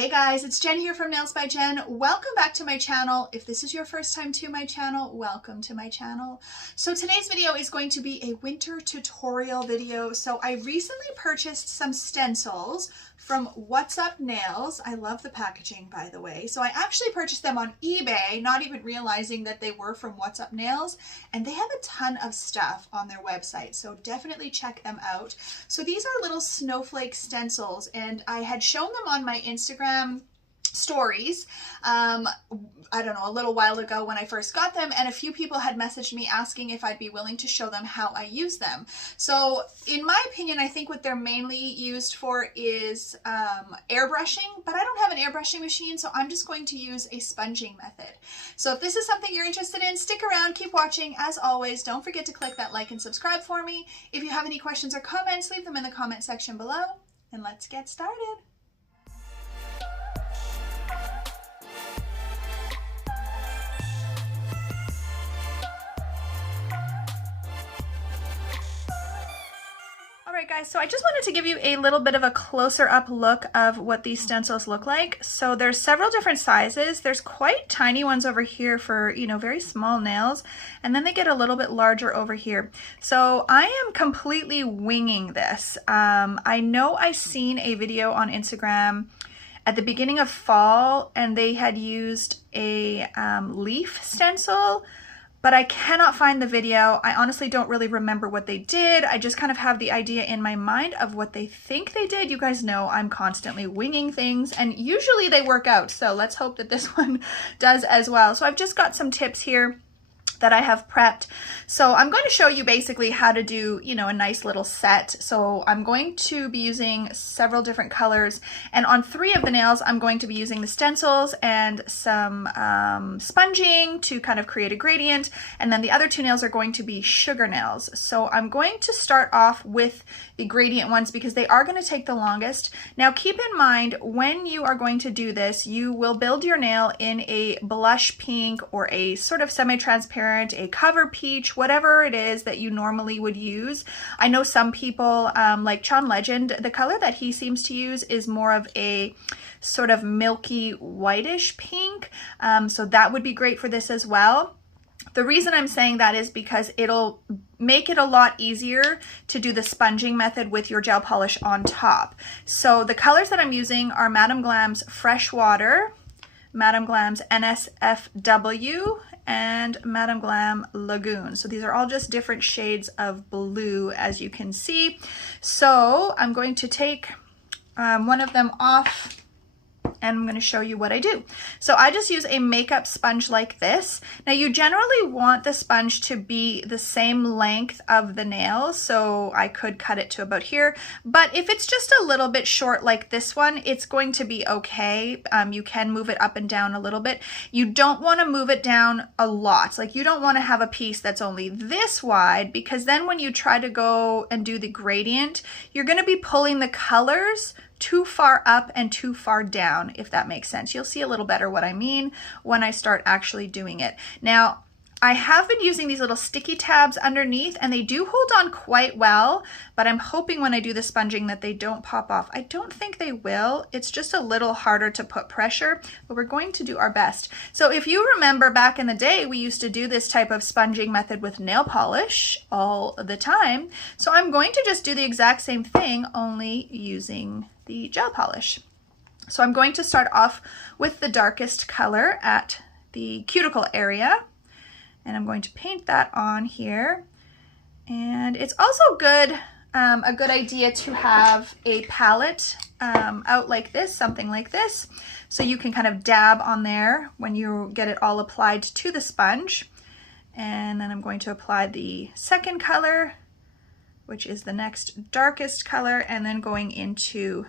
Hey guys, it's Jen here from Nails by Jen. Welcome back to my channel. If this is your first time to my channel, welcome to my channel. So today's video is going to be a winter tutorial video. So I recently purchased some stencils from WhatsUp Nails. I love the packaging, by the way. So I actually purchased them on eBay, not even realizing that they were from WhatsUp Nails, and they have a ton of stuff on their website, so definitely check them out. So these are little snowflake stencils, and I had shown them on my Instagram stories I don't know, a little while ago when I first got them, and a few people had messaged me asking if I'd be willing to show them how I use them. So in my opinion, I think what they're mainly used for is airbrushing, but I don't have an airbrushing machine, so I'm just going to use a sponging method. So if this is something you're interested in, stick around, keep watching. As always, don't forget to click that like and subscribe for me. If you have any questions or comments, leave them in the comment section below, and let's get started. Alright guys, so I just wanted to give you a little bit of a closer up look of what these stencils look like. So there's several different sizes. There's quite tiny ones over here for, you know, very small nails, and then they get a little bit larger over here. So I am completely winging this. I know I seen a video on Instagram at the beginning of fall, and they had used a leaf stencil, but I cannot find the video. I honestly don't really remember what they did. I just kind of have the idea in my mind of what they think they did. You guys know I'm constantly winging things, and usually they work out. So let's hope that this one does as well. So I've just got some tips here that I have prepped. So I'm going to show you basically how to do, you know, a nice little set. So I'm going to be using several different colors, and on 3 of the nails I'm going to be using the stencils and some sponging to kind of create a gradient, and then the other 2 nails are going to be sugar nails. So I'm going to start off with the gradient ones because they are going to take the longest. Now keep in mind, when you are going to do this, you will build your nail in a blush pink or a sort of semi-transparent, a cover peach, whatever it is that you normally would use. I know some people, like John Legend, the color that he seems to use is more of a sort of milky whitish pink. So that would be great for this as well. The reason I'm saying that is because it'll make it a lot easier to do the sponging method with your gel polish on top. So the colors that I'm using are Madame Glam's Fresh Water, Madame Glam's NSFW, and Madame Glam Lagoon. So these are all just different shades of blue, as you can see. So I'm going to take one of them off, and I'm going to show you what I do. So I just use a makeup sponge like this. Now you generally want the sponge to be the same length of the nails, so I could cut it to about here, but if it's just a little bit short like this one, it's going to be okay. You can move it up and down a little bit. You don't want to move it down a lot. Like, you don't want to have a piece that's only this wide, because then when you try to go and do the gradient, you're going to be pulling the colors too far up and too far down, if that makes sense. You'll see a little better what I mean when I start actually doing it. Now, I have been using these little sticky tabs underneath, and they do hold on quite well, but I'm hoping when I do the sponging that they don't pop off. I don't think they will. It's just a little harder to put pressure, but we're going to do our best. So if you remember back in the day, we used to do this type of sponging method with nail polish all the time. So I'm going to just do the exact same thing, only using the gel polish. So I'm going to start off with the darkest color at the cuticle area, and I'm going to paint that on here. And it's also good, a good idea to have a palette out like this, something like this, so you can kind of dab on there when you get it all applied to the sponge. And then I'm going to apply the second color, which is the next darkest color, and then going into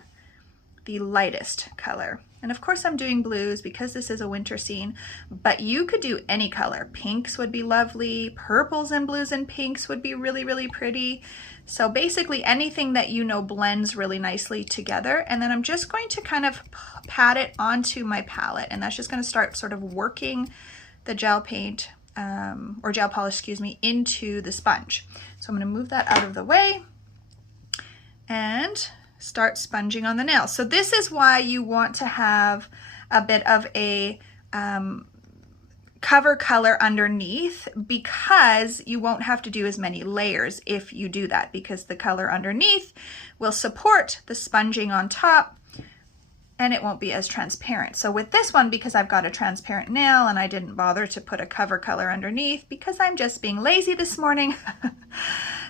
the lightest color. And of course I'm doing blues because this is a winter scene, but you could do any color. Pinks would be lovely, purples and blues and pinks would be really, really pretty. So basically anything that you know blends really nicely together. And then I'm just going to kind of pat it onto my palette, and that's just going to start sort of working the gel paint, or gel polish, excuse me, into the sponge. So I'm going to move that out of the way and start sponging on the nail. So this is why you want to have a bit of a cover color underneath, because you won't have to do as many layers if you do that, because the color underneath will support the sponging on top and it won't be as transparent. So with this one, because I've got a transparent nail and I didn't bother to put a cover color underneath because I'm just being lazy this morning,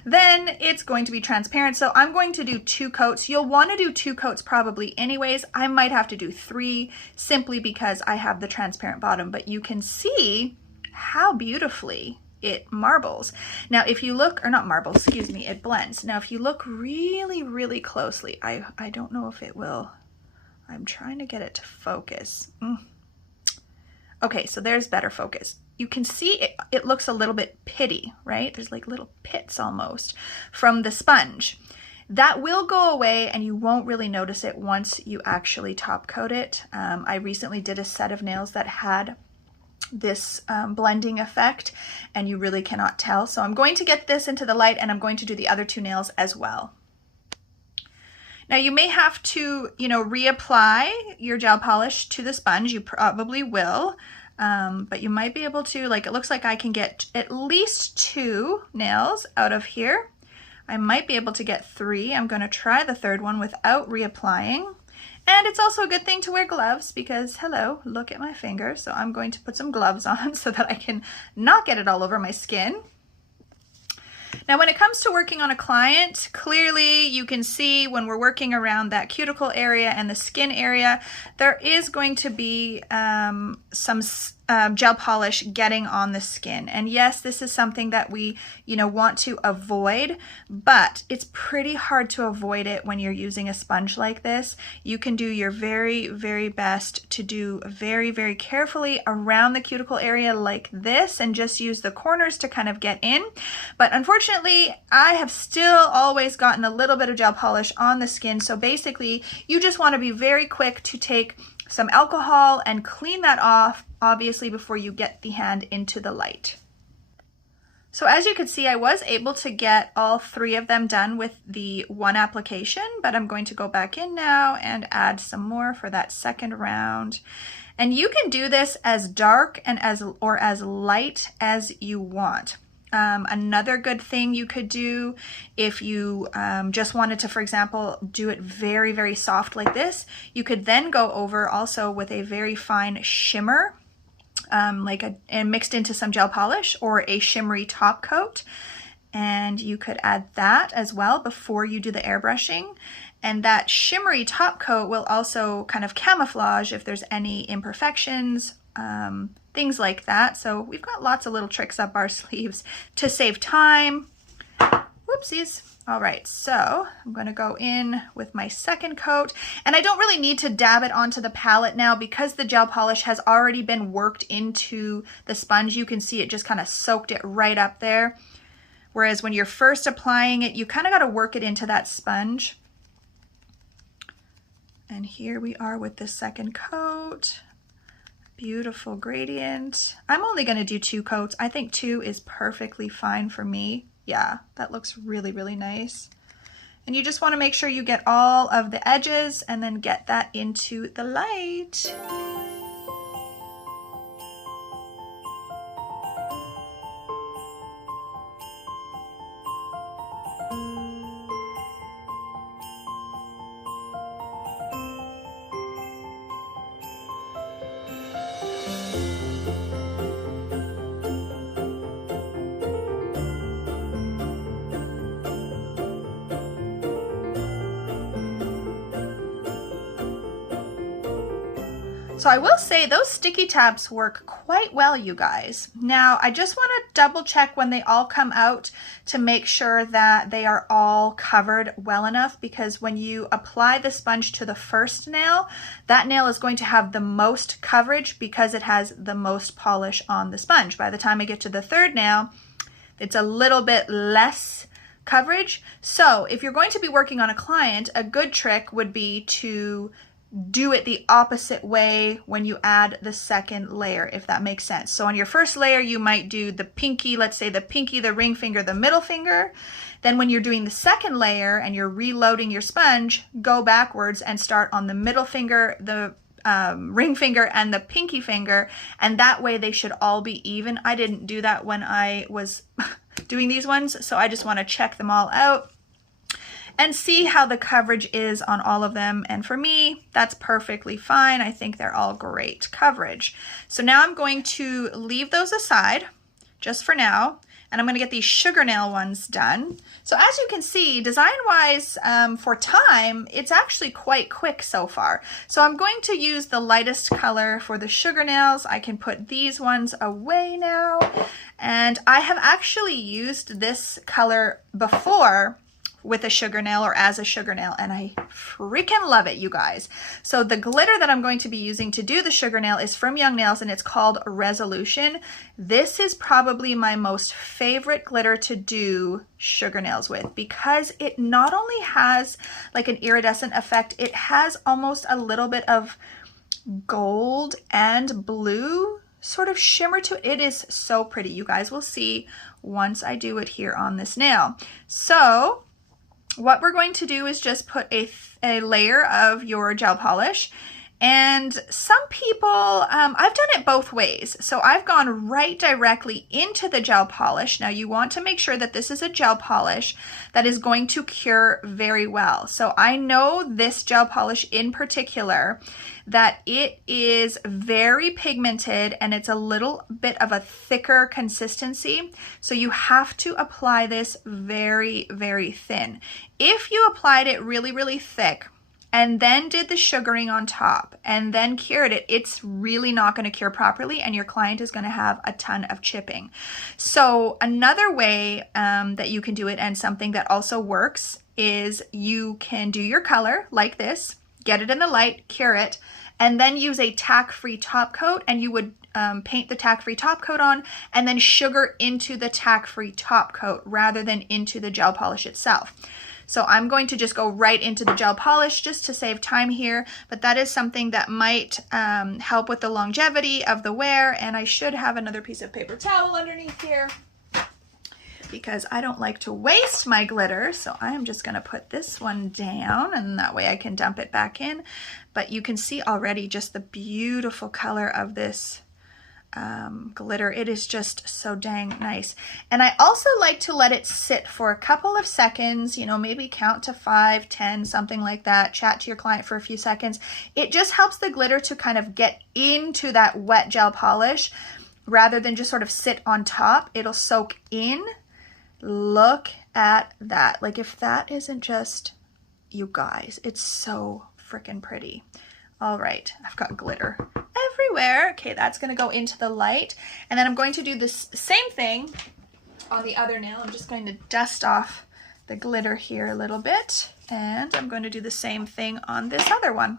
then it's going to be transparent. So I'm going to do 2 coats. You'll want to do 2 coats probably anyways. I might have to do 3 simply because I have the transparent bottom, but you can see how beautifully it marbles. Now, if you look, or not marbles, excuse me, it blends. Now, if you look really, really closely, I don't know if it will, I'm trying to get it to focus. Okay, so there's better focus. You can see it looks a little bit pitty, right? There's like little pits almost from the sponge. That will go away and you won't really notice it once you actually top coat it. I recently did a set of nails that had this blending effect and you really cannot tell. So I'm going to get this into the light and I'm going to do the other 2 nails as well. Now you may have to, reapply your gel polish to the sponge. You probably will, but you might be able to, like, it looks like I can get at least 2 nails out of here. I might be able to get 3. I'm going to try the 3rd one without reapplying. And it's also a good thing to wear gloves because, hello, look at my finger. So I'm going to put some gloves on so that I can not get it all over my skin. Now, when it comes to working on a client, clearly you can see when we're working around that cuticle area and the skin area, there is going to be some gel polish getting on the skin. And yes, this is something that we, want to avoid, but it's pretty hard to avoid it when you're using a sponge like this. You can do your very, very best to do very, very carefully around the cuticle area like this and just use the corners to kind of get in. But unfortunately, I have still always gotten a little bit of gel polish on the skin. So basically, you just want to be very quick to take some alcohol and clean that off, obviously, before you get the hand into the light. So as you can see, I was able to get all 3 of them done with the 1 application, but I'm going to go back in now and add some more for that 2nd round. And you can do this as dark and as light as you want. Another good thing you could do if you just wanted to, for example, do it very, very soft like this, you could then go over also with a very fine shimmer, and mixed into some gel polish or a shimmery top coat. And you could add that as well before you do the airbrushing. And that shimmery top coat will also kind of camouflage if there's any imperfections, things like that. So we've got lots of little tricks up our sleeves to save time. Whoopsies. All right, so I'm going to go in with my 2nd coat, and I don't really need to dab it onto the palette now because the gel polish has already been worked into the sponge. You can see it just kind of soaked it right up there. Whereas when you're first applying it, you kind of got to work it into that sponge. And here we are with the 2nd coat. Beautiful gradient. I'm only going to do 2 coats. I think 2 is perfectly fine for me. Yeah, that looks really, really nice. And you just want to make sure you get all of the edges and then get that into the light. So I will say those sticky tabs work quite well, you guys. Now I just want to double check when they all come out to make sure that they are all covered well enough, because when you apply the sponge to the first nail, that nail is going to have the most coverage because it has the most polish on the sponge. By the time I get to the 3rd nail, it's a little bit less coverage. So if you're going to be working on a client, a good trick would be to do it the opposite way when you add the second layer, if that makes sense. So on your first layer, you might do the pinky, let's say the pinky, the ring finger, the middle finger. Then when you're doing the second layer and you're reloading your sponge, go backwards and start on the middle finger, the ring finger, and the pinky finger, and that way they should all be even. I didn't do that when I was doing these ones, so I just want to check them all out and see how the coverage is on all of them. And for me, that's perfectly fine. I think they're all great coverage. So now I'm going to leave those aside just for now, and I'm going to get these sugar nail ones done. So as you can see, design-wise, for time, it's actually quite quick so far. So I'm going to use the lightest color for the sugar nails. I can put these ones away now. And I have actually used this color before with a sugar nail or as a sugar nail, and I freaking love it, you guys. So the glitter that I'm going to be using to do the sugar nail is from Young Nails, and it's called Resolution. This is probably my most favorite glitter to do sugar nails with, because it not only has like an iridescent effect, it has almost a little bit of gold and blue sort of shimmer to it. It is so pretty. You guys will see once I do it here on this nail. So what we're going to do is just put a layer of your gel polish. And some people, I've done it both ways. So I've gone right directly into the gel polish. Now you want to make sure that this is a gel polish that is going to cure very well. So I know this gel polish in particular, that it is very pigmented and it's a little bit of a thicker consistency. So you have to apply this very, very thin. If you applied it really, really thick, and then did the sugaring on top and then cured it, it's really not going to cure properly, and your client is going to have a ton of chipping. So another way that you can do it, and something that also works, is you can do your color like this, get it in the light, cure it, and then use a tack-free top coat, and you would paint the tack-free top coat on and then sugar into the tack-free top coat rather than into the gel polish itself. So I'm going to just go right into the gel polish just to save time here, but that is something that might help with the longevity of the wear. And I should have another piece of paper towel underneath here because I don't like to waste my glitter. So I am just going to put this one down, and that way I can dump it back in. But you can see already just the beautiful color of this glitter. It is just so dang nice. And I also like to let it sit for a couple of seconds, you know, maybe count to 5, 10, something like that. Chat to your client for a few seconds. It just helps the glitter to kind of get into that wet gel polish rather than just sort of sit on top. It'll soak in. Look at that. Like, if that isn't just, you guys, it's so freaking pretty. All right, I've got glitter everywhere. Okay, that's gonna go into the light. And then I'm going to do this same thing on the other nail. I'm just going to dust off the glitter here a little bit. And I'm going to do the same thing on this other one.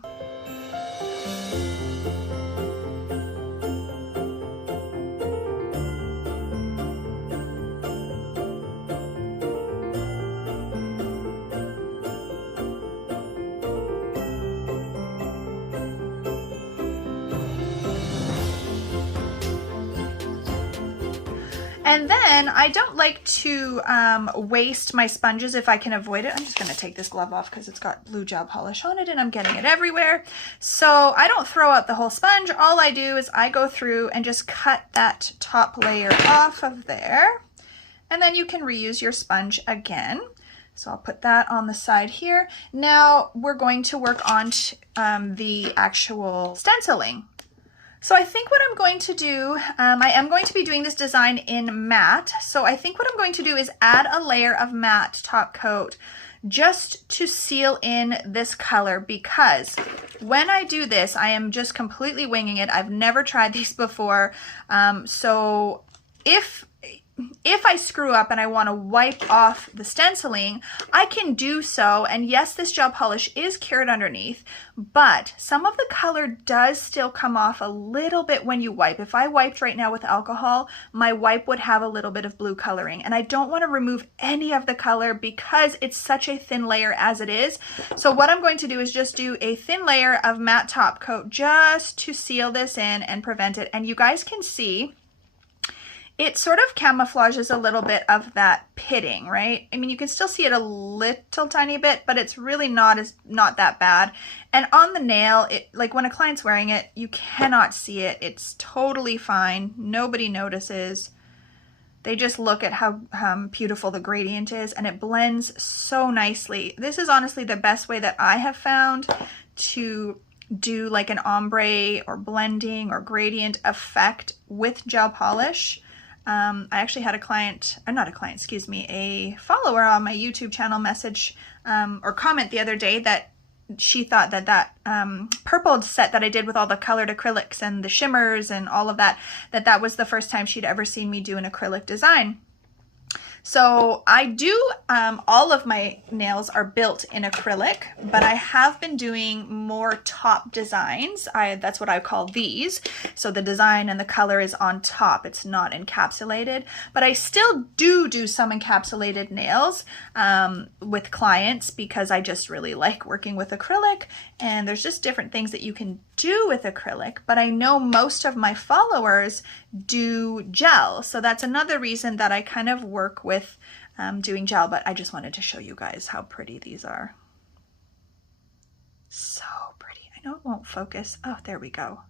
And then I don't like to waste my sponges if I can avoid it. I'm just going to take this glove off because it's got blue gel polish on it and I'm getting it everywhere. So I don't throw out the whole sponge. All I do is I go through and just cut that top layer off of there. And then you can reuse your sponge again. So I'll put that on the side here. Now we're going to work on the actual stenciling. So I think what I'm going to do, I am going to be doing this design in matte. So I think what I'm going to do is add a layer of matte top coat just to seal in this color, because when I do this, I am just completely winging it. I've never tried these before. So if if I screw up and I want to wipe off the stenciling, I can do so. And yes, this gel polish is cured underneath, but some of the color does still come off a little bit when you wipe. If I wiped right now with alcohol, my wipe would have a little bit of blue coloring, and I don't want to remove any of the color because it's such a thin layer as it is. So what I'm going to do is just do a thin layer of matte top coat just to seal this in and prevent it. And you guys can see it sort of camouflages a little bit of that pitting, right? I mean, you can still see it a little tiny bit, but it's really not that bad. And on the nail, like when a client's wearing it, you cannot see it. It's totally fine. Nobody notices. They just look at how beautiful the gradient is, and it blends so nicely. This is honestly the best way that I have found to do like an ombre or blending or gradient effect with gel polish. I actually had a client, not a client, excuse me, a follower on my YouTube channel message or comment the other day that she thought that purple set that I did with all the colored acrylics and the shimmers and all of that, that was the first time she'd ever seen me do an acrylic design. So I do, all of my nails are built in acrylic, but I have been doing more top designs. That's what I call these. So the design and the color is on top. It's not encapsulated, but I still do some encapsulated nails with clients because I just really like working with acrylic, and there's just different things that you can do with acrylic, but I know most of my followers do gel. So that's another reason that I kind of work with doing gel, but I just wanted to show you guys how pretty these are. So pretty. I know it won't focus. Oh, there we go.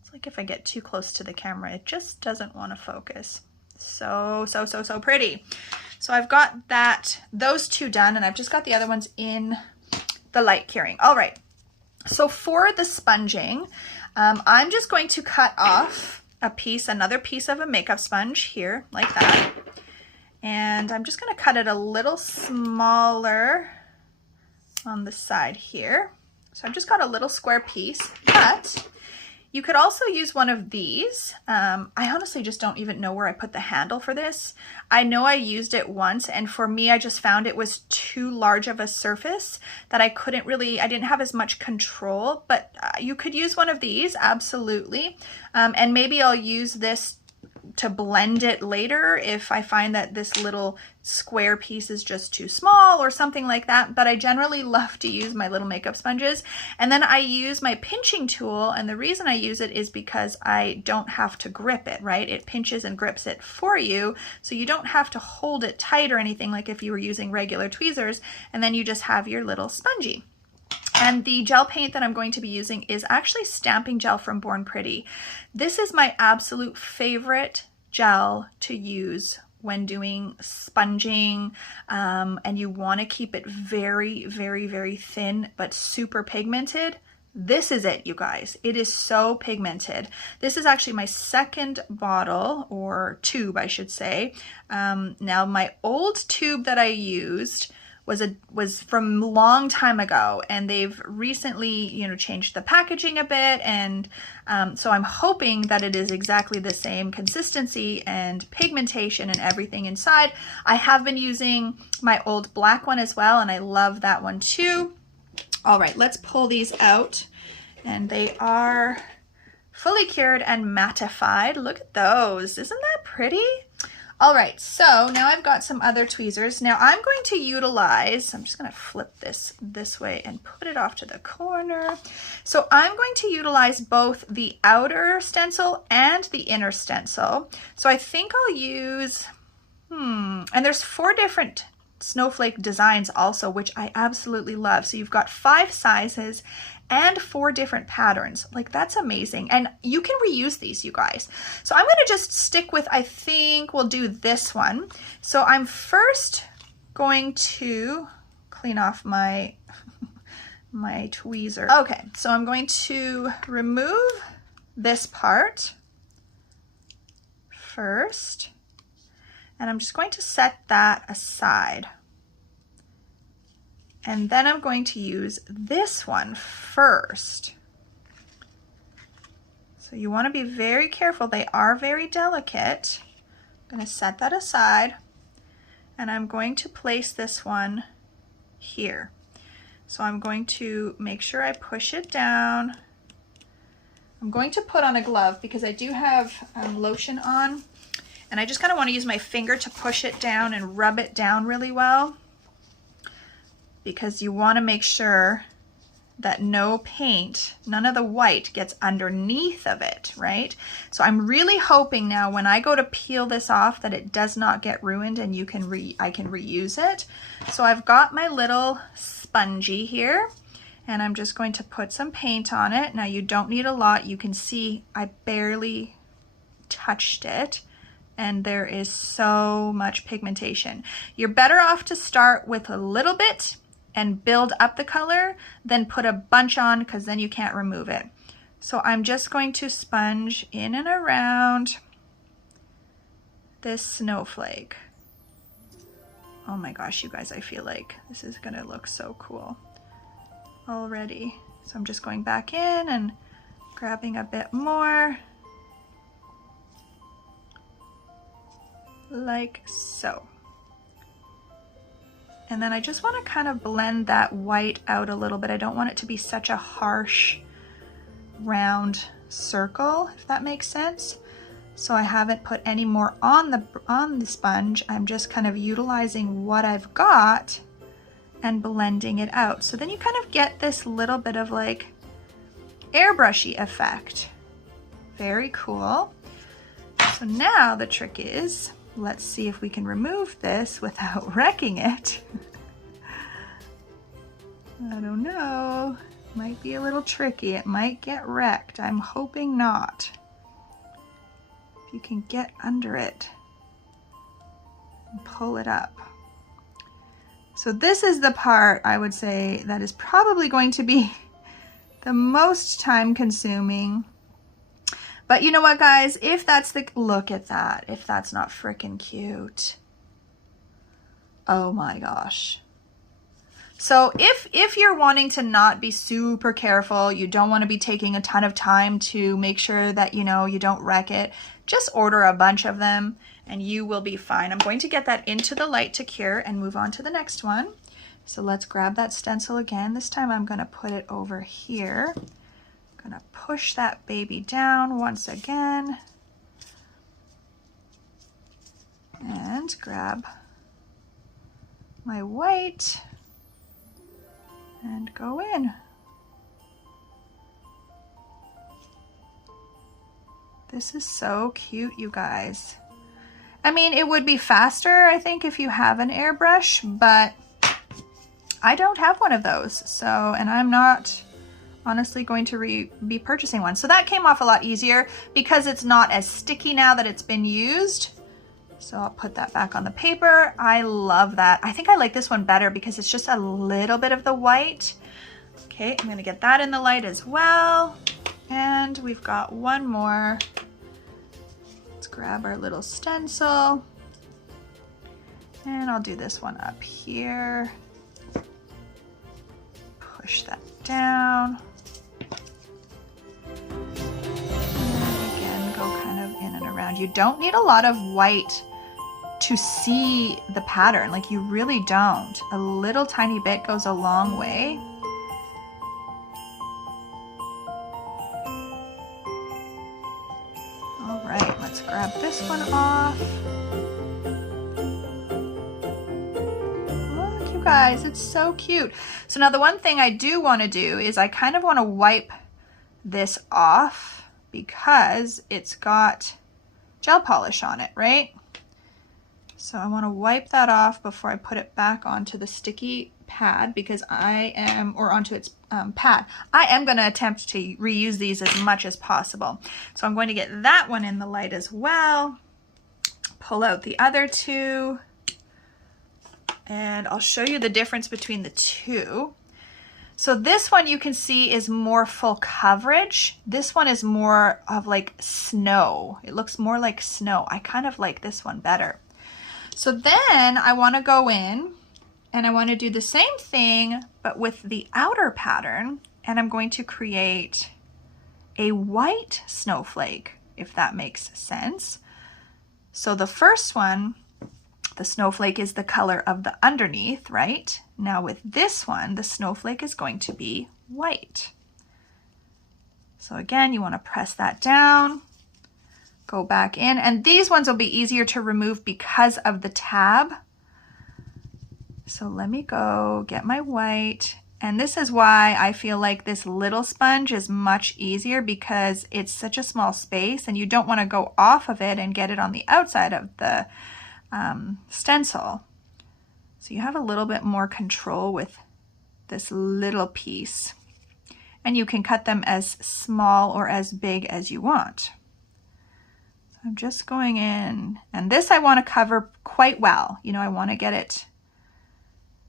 It's like if I get too close to the camera, it just doesn't want to focus. So pretty. So I've got those two done, and I've just got the other ones in the light curing. All right. So for the sponging, I'm just going to cut off another piece of a makeup sponge here, like that. And I'm just going to cut it a little smaller on the side here. So I've just got a little square piece, but you could also use one of these. I honestly just don't even know where I put the handle for this. I know I used it once, and for me, I just found it was too large of a surface that I didn't have as much control, but you could use one of these, absolutely. And maybe I'll use this to blend it later if I find that this little square piece is just too small or something like that. But I generally love to use my little makeup sponges, and then I use my pinching tool, and the reason I use it is because I don't have to grip it, right? It pinches and grips it for you, so you don't have to hold it tight or anything like if you were using regular tweezers, and then you just have your little spongy. And the gel paint that I'm going to be using is actually stamping gel from Born Pretty. This is my absolute favorite gel to use when doing sponging, and you want to keep it very, very, very thin but super pigmented. This is it, you guys. It is so pigmented. This is actually my second bottle, or tube, I should say. Now, my old tube that I used was from a long time ago, and they've recently, changed the packaging a bit, and so I'm hoping that it is exactly the same consistency and pigmentation and everything inside. I have been using my old black one as well, and I love that one too. All right, let's pull these out, and they are fully cured and mattified. Look at those. Isn't that pretty? All right, so now I've got some other tweezers. Now I'm going to utilize, I'm just going to flip this way and put it off to the corner. So I'm going to utilize both the outer stencil and the inner stencil. So I think I'll use, and there's 4 different snowflake designs also, which I absolutely love. So you've got 5 sizes and 4 different patterns. Like, that's amazing. And you can reuse these, you guys. So I'm going to just stick with, I think we'll do this one. So I'm first going to clean off my tweezer. Okay, so I'm going to remove this part first, and I'm just going to set that aside. And then I'm going to use this one first. So you want to be very careful. They are very delicate. I'm I'm going to set that aside, and I'm going to place this one here. So I'm going to make sure I push it down. I'm going to put on a glove because I do have lotion on, and I just kind of want to use my finger to push it down and rub it down really well, because you want to make sure that no paint, none of the white gets underneath of it, right? So I'm really hoping now when I go to peel this off that it does not get ruined and I can reuse it. So I've got my little spongy here, and I'm just going to put some paint on it. Now you don't need a lot. You can see I barely touched it, and there is so much pigmentation. You're better off to start with a little bit and build up the color than put a bunch on, because then you can't remove it. So I'm just going to sponge in and around this snowflake. Oh my gosh, you guys, I feel like this is gonna look so cool already. So I'm just going back in and grabbing a bit more, like so. And then I just want to kind of blend that white out a little bit. I don't want it to be such a harsh round circle, if that makes sense. So I haven't put any more on the sponge. I'm just kind of utilizing what I've got and blending it out. So then you kind of get this little bit of like airbrushy effect. Very cool. So now the trick is, let's see if we can remove this without wrecking it. I don't know. Might be a little tricky. It might get wrecked. I'm hoping not. If you can get under it and pull it up. So this is the part I would say that is probably going to be the most time consuming. But you know what, guys? If that's the, look at that. If that's not freaking cute. Oh my gosh. So if you're wanting to not be super careful, you don't want to be taking a ton of time to make sure that, you know, you don't wreck it, just order a bunch of them and you will be fine. I'm going to get that into the light to cure and move on to the next one. So let's grab that stencil again. This time I'm going to put it over here. I'm going to push that baby down once again and grab my white and go in. This is so cute, you guys. I mean, it would be faster, I think, if you have an airbrush, but I don't have one of those. So, and I'm not honestly going to be purchasing one. So that came off a lot easier because it's not as sticky now that it's been used. So I'll put that back on the paper. I love that. I think I like this one better because it's just a little bit of the white. Okay, I'm gonna get that in the light as well. And we've got one more. Let's grab our little stencil. And I'll do this one up here. Push that down. And again, go kind of in and around. You don't need a lot of white to see the pattern, like you really don't. A little tiny bit goes a long way. All right, let's grab this one off. Look, you guys, it's so cute. So now the one thing I do want to do is I kind of want to wipe this off because it's got gel polish on it, right? So I want to wipe that off before I put it back onto the sticky pad because onto its pad. I am going to attempt to reuse these as much as possible. So I'm going to get that one in the light as well. Pull out the other two. And I'll show you the difference between the two. So this one you can see is more full coverage. This one is more of like snow. It looks more like snow. I kind of like this one better. So then I want to go in and I want to do the same thing, but with the outer pattern, and I'm going to create a white snowflake, if that makes sense. So the first one, the snowflake is the color of the underneath, right? Now with this one, the snowflake is going to be white. So again, you want to press that down, go back in, and these ones will be easier to remove because of the tab. So let me go get my white. And this is why I feel like this little sponge is much easier, because it's such a small space and you don't want to go off of it and get it on the outside of the stencil. So you have a little bit more control with this little piece. And you can cut them as small or as big as you want. So I'm just going in, and this I want to cover quite well. You know, I want to get it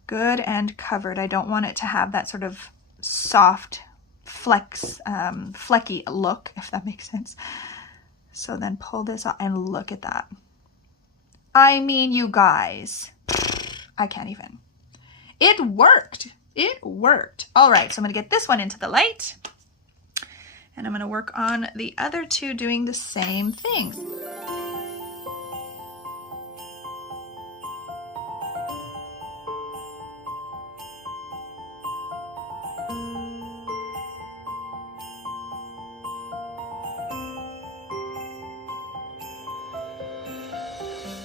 good and covered. I don't want it to have that sort of soft flecky look, if that makes sense. So then pull this off and look at that. I mean, you guys, I can't even. It worked. It worked. All right, so I'm gonna get this one into the light, and I'm gonna work on the other two doing the same things.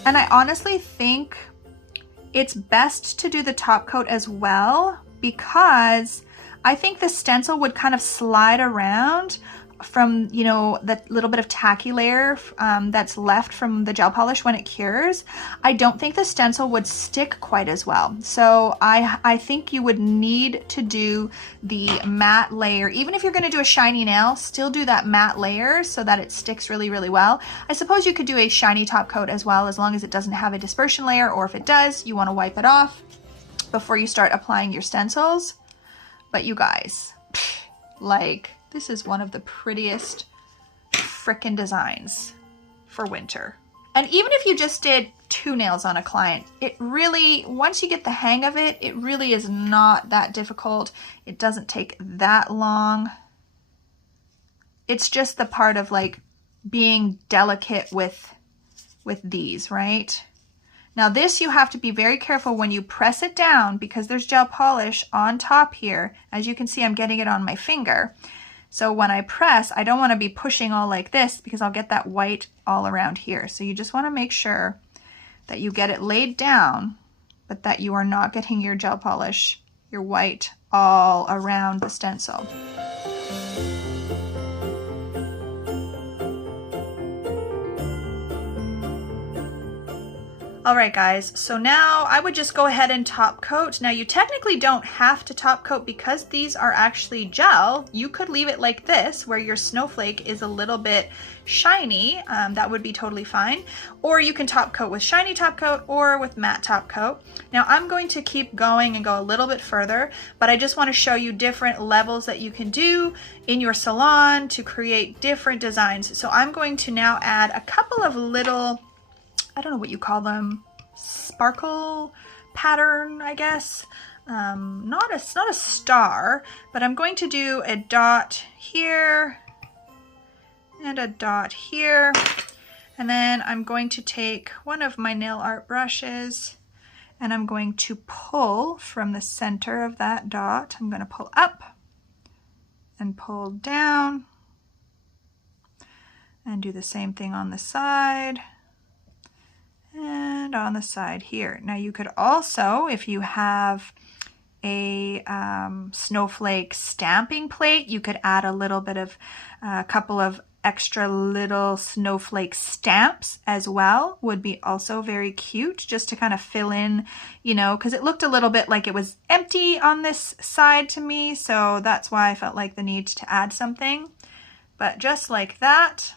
And I honestly think it's best to do the top coat as well, because I think the stencil would kind of slide around from, you know, that little bit of tacky layer that's left from the gel polish when it cures. I don't think the stencil would stick quite as well. So I think you would need to do the matte layer. Even if you're going to do a shiny nail, still do that matte layer so that it sticks really, really well. I suppose you could do a shiny top coat as well, as long as it doesn't have a dispersion layer, or if it does, you want to wipe it off before you start applying your stencils. But you guys, like, this is one of the prettiest frickin' designs for winter. And even if you just did 2 nails on a client, it really, once you get the hang of it, it really is not that difficult. It doesn't take that long. It's just the part of like being delicate with these, right? Now this, you have to be very careful when you press it down, because there's gel polish on top here. As you can see, I'm getting it on my finger. So when I press, I don't want to be pushing all like this, because I'll get that white all around here. So you just want to make sure that you get it laid down, but that you are not getting your gel polish, your white, all around the stencil. All right, guys, so now I would just go ahead and top coat. Now you technically don't have to top coat, because these are actually gel. You could leave it like this, where your snowflake is a little bit shiny. That would be totally fine. Or you can top coat with shiny top coat or with matte top coat. Now I'm going to keep going and go a little bit further, but I just want to show you different levels that you can do in your salon to create different designs. So I'm going to now add a couple of little, I don't know what you call them, sparkle pattern, I guess. It's not a star, but I'm going to do a dot here and a dot here. And then I'm going to take one of my nail art brushes, and I'm going to pull from the center of that dot. I'm going to pull up and pull down, and do the same thing on the side and on the side here. Now you could also, if you have a snowflake stamping plate, you could add a little bit of a couple of extra little snowflake stamps as well. Would be also very cute, just to kind of fill in, you know, because it looked a little bit like it was empty on this side to me, so that's why I felt like the need to add something. But just like that.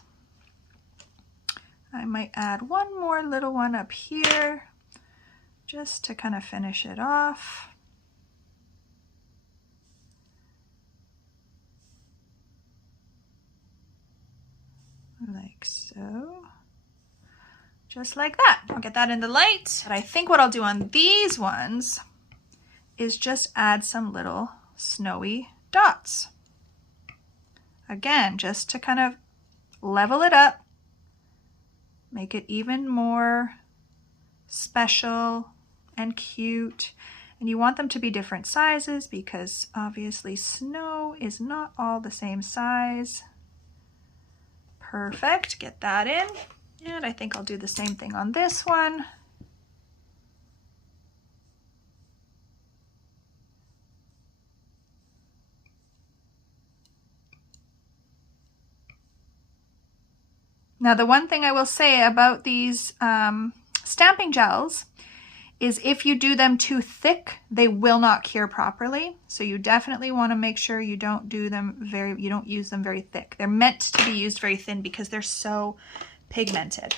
I might add one more little one up here, just to kind of finish it off. Like so. Just like that. I'll get that in the light. But I think what I'll do on these ones is just add some little snowy dots. Again, just to kind of level it up make it even more special and cute. And you want them to be different sizes because obviously snow is not all the same size. Perfect, get that in. And I think I'll do the same thing on this one. Now the one thing I will say about these stamping gels is if you do them too thick, they will not cure properly. So you definitely want to make sure you don't use them very thick. They're meant to be used very thin because they're so pigmented.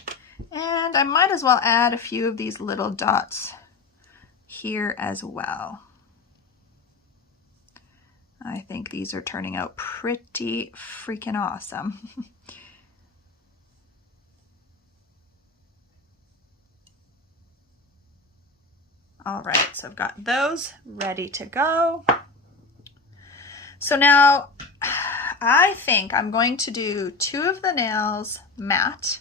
And I might as well add a few of these little dots here as well. I think these are turning out pretty freaking awesome. All right, so I've got those ready to go. So now I think I'm going to do 2 of the nails matte,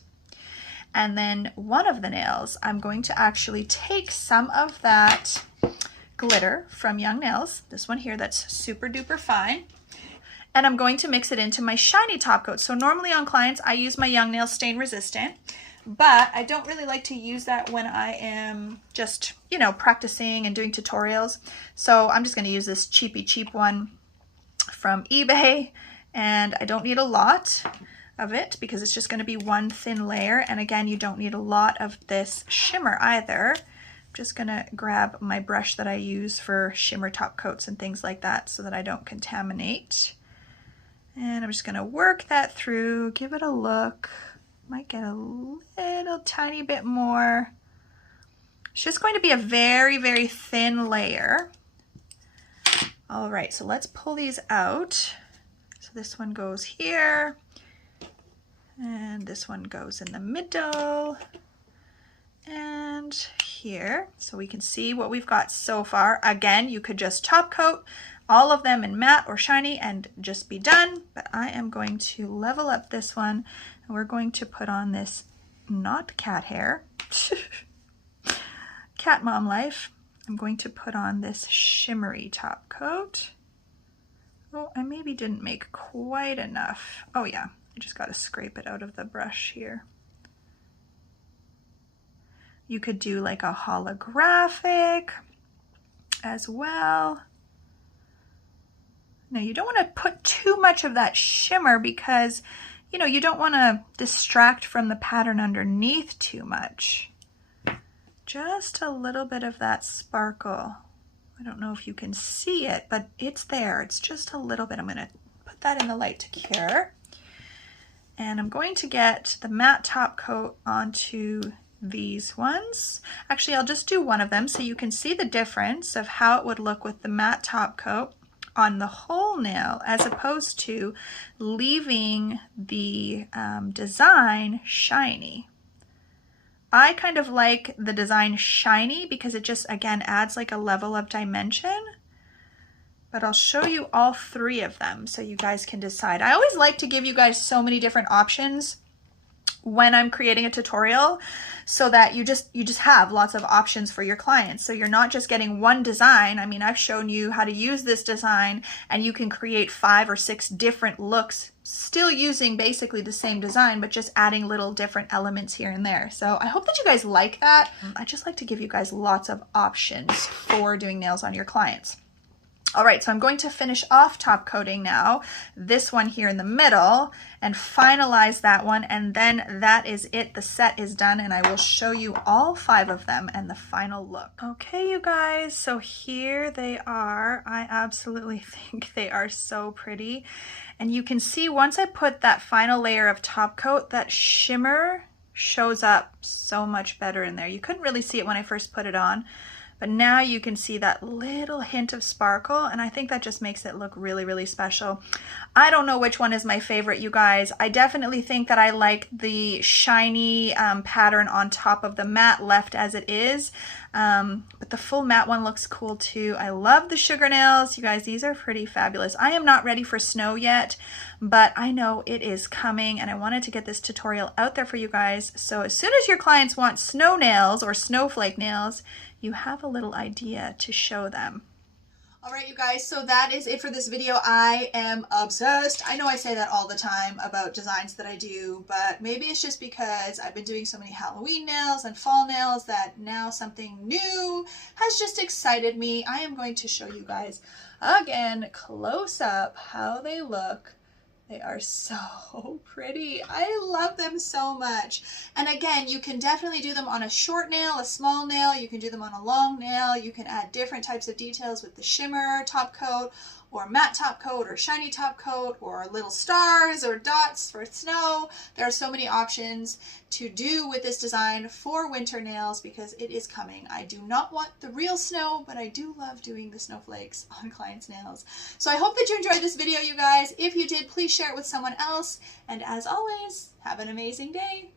and then 1 of the nails I'm going to actually take some of that glitter from Young Nails, this one here that's super duper fine, and I'm going to mix it into my shiny top coat. So normally on clients I use my Young Nails stain resistant, but I don't really like to use that when I am just, you know, practicing and doing tutorials. So I'm just going to use this cheap one from eBay, and I don't need a lot of it because it's just going to be one thin layer. And again, you don't need a lot of this shimmer either. I'm just going to grab my brush that I use for shimmer top coats and things like that so that I don't contaminate. And I'm just going to work that through, give it a look. Might get a little tiny bit more. It's just going to be a very, very thin layer. All right, so let's pull these out. So this one goes here, and this one goes in the middle, and here. So we can see what we've got so far. Again, you could just top coat all of them in matte or shiny and just be done, but I am going to level up this one, and we're going to put on this, not cat hair, cat mom life. I'm going to put on this shimmery top coat. Oh, I maybe didn't make quite enough. Oh yeah, I just got to scrape it out of the brush here. You could do like a holographic as well. Now you don't want to put too much of that shimmer because, you know, you don't want to distract from the pattern underneath too much. Just a little bit of that sparkle. I don't know if you can see it, but it's there. It's just a little bit. I'm going to put that in the light to cure. And I'm going to get the matte top coat onto these ones. Actually, I'll just do one of them so you can see the difference of how it would look with the matte top coat on the whole nail as opposed to leaving the design shiny. I kind of like the design shiny because it just, again, adds like a level of dimension. But I'll show you all 3 of them so you guys can decide. I always like to give you guys so many different options when I'm creating a tutorial so that you just have lots of options for your clients. So you're not just getting one design. I mean, I've shown you how to use this design and you can create 5 or 6 different looks, still using basically the same design, but just adding little different elements here and there. So I hope that you guys like that. I just like to give you guys lots of options for doing nails on your clients. All right, so I'm going to finish off top coating now, this one here in the middle, and finalize that one, and then that is it. The set is done, and I will show you all 5 of them and the final look. Okay, you guys, so here they are. I absolutely think they are so pretty. And you can see once I put that final layer of top coat, that shimmer shows up so much better in there. You couldn't really see it when I first put it on, but now you can see that little hint of sparkle, and I think that just makes it look really, really special. I don't know which one is my favorite, you guys. I definitely think that I like the shiny pattern on top of the matte left as it is, but the full matte one looks cool too. I love the sugar nails. You guys, these are pretty fabulous. I am not ready for snow yet, but I know it is coming and I wanted to get this tutorial out there for you guys. So as soon as your clients want snow nails or snowflake nails, you have a little idea to show them. Alright you guys, so that is it for this video. I am obsessed. I know I say that all the time about designs that I do, but maybe it's just because I've been doing so many Halloween nails and fall nails that now something new has just excited me. I am going to show you guys again close up how they look. They are so pretty. I love them so much. And again, you can definitely do them on a short nail, a small nail. You can do them on a long nail. You can add different types of details with the shimmer top coat, or matte top coat, or shiny top coat, or little stars or dots for snow. There are so many options to do with this design for winter nails because it is coming. I do not want the real snow, but I do love doing the snowflakes on clients' nails. So I hope that you enjoyed this video, you guys. If you did, please share it with someone else. And as always, have an amazing day.